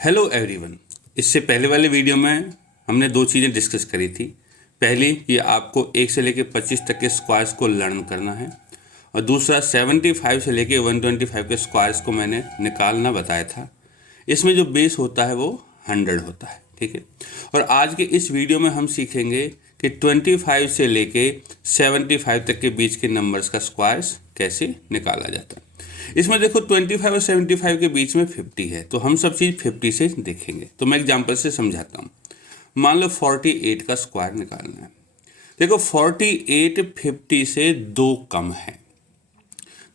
Hello everyone. इससे पहले वाले वीडियो में हमने दो चीज़ें डिस्कस करी थी। पहली कि आपको 1 से लेकर 25 तक के स्क्वायर्स को लर्न करना है, और दूसरा 75 से लेकर 125 के स्क्वायर्स को मैंने निकालना बताया था। इसमें जो बेस होता है वो 100 होता है, ठीक है। और आज के इस वीडियो में हम सीखेंगे कि 25 से लेके 75 तक के बीच के नंबर्स का स्क्वायर्स कैसे निकाला जाता है। इसमें देखो 25 और 75 के बीच में 50 है, तो हम सब चीज़ 50 से देखेंगे। तो मैं एग्जांपल से समझाता हूँ। मान लो 48 का स्क्वायर निकालना है। देखो 48 50 से 2 कम है,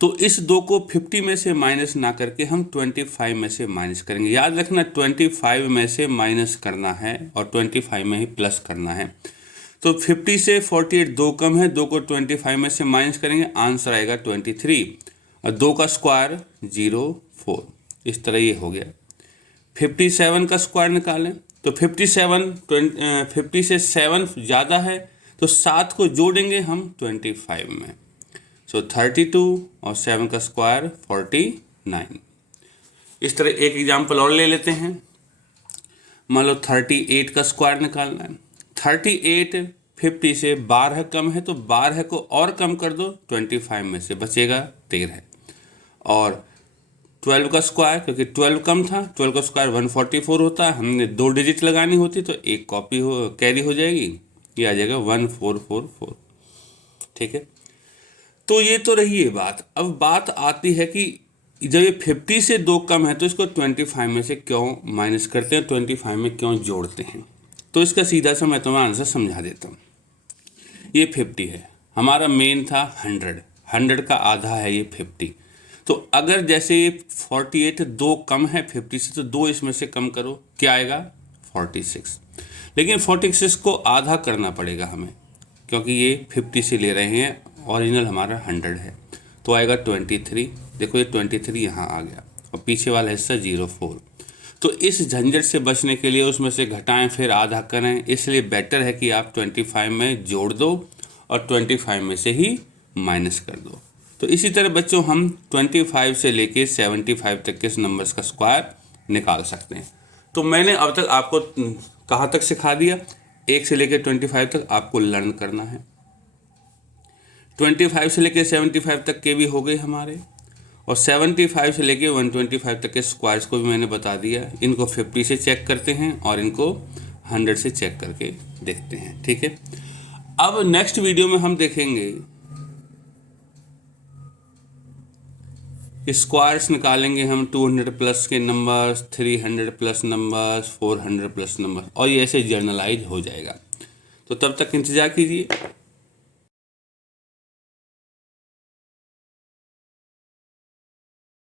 तो इस 2 को 50 में से माइनस ना करके हम 25 में से माइनस करेंगे। याद रखना 25 में से माइनस करना है और 25 में ही प्लस करना है। तो 50 से 48 2 कम है, 2 को 25 में से माइनस करेंगे, आंसर आएगा 23 और 2 का स्क्वायर 04। इस तरह ये हो गया। 57 का स्क्वायर निकालें तो 50 से 7 ज़्यादा है, तो 7 को जोड़ेंगे हम 25 में। सो 32 और 7 का स्क्वायर 49। इस तरह एक एग्जाम्पल और ले लेते हैं। मान लो 38 का स्क्वायर निकालना है। 38 50 से 12 कम है, तो 12 को और कम कर दो 25 में से, बचेगा 13। और 12 का स्क्वायर, क्योंकि 12 कम था, 12 का स्क्वायर 144 होता है। हमने 2 डिजिट लगानी होती तो एक कॉपी कैरी हो जाएगी, ये आ जाएगा 1444, ठीक है। तो ये तो रही है बात। अब बात आती है कि जब ये 50 से 2 कम है तो इसको 25 में से क्यों माइनस करते हैं, 25 में क्यों जोड़ते हैं। तो इसका सीधा सा मैं तुम्हें आंसर समझा देता हूँ। ये 50 है, हमारा मेन था 100 का आधा है ये 50। तो अगर जैसे ये 48 2 कम है 50 से, तो 2 इसमें से कम करो, क्या आएगा 46। लेकिन 46 को आधा करना पड़ेगा हमें, क्योंकि ये 50 से ले रहे हैं, ओरिजिनल हमारा 100 है, तो आएगा 23। देखो ये 23 यहाँ आ गया और पीछे वाला हिस्सा 04। तो इस झंझट से बचने के लिए उसमें से घटाएं फिर आधा करें, इसलिए बेटर है कि आप 25 में जोड़ दो और 25 में से ही माइनस कर दो। तो इसी तरह बच्चों हम 25 से लेके 75 तक के नंबर्स का स्क्वायर निकाल सकते हैं। तो मैंने अब तक आपको कहाँ तक सिखा दिया, 1 से लेके 25 तक आपको लर्न करना है। 25 से लेके 75 तक के भी हो गए हमारे, और 75 से लेके 125 तक के स्क्वायर्स को भी मैंने बता दिया। इनको 50 से चेक करते हैं और इनको 100 से चेक करके देखते हैं, ठीक है। अब नेक्स्ट वीडियो में हम देखेंगे स्क्वायर्स निकालेंगे हम 200 प्लस के numbers, 300 plus numbers, 400 plus number, और ये ऐसे जर्नलाइज हो जाएगा। तो तब तक इंतज़ार कीजिए।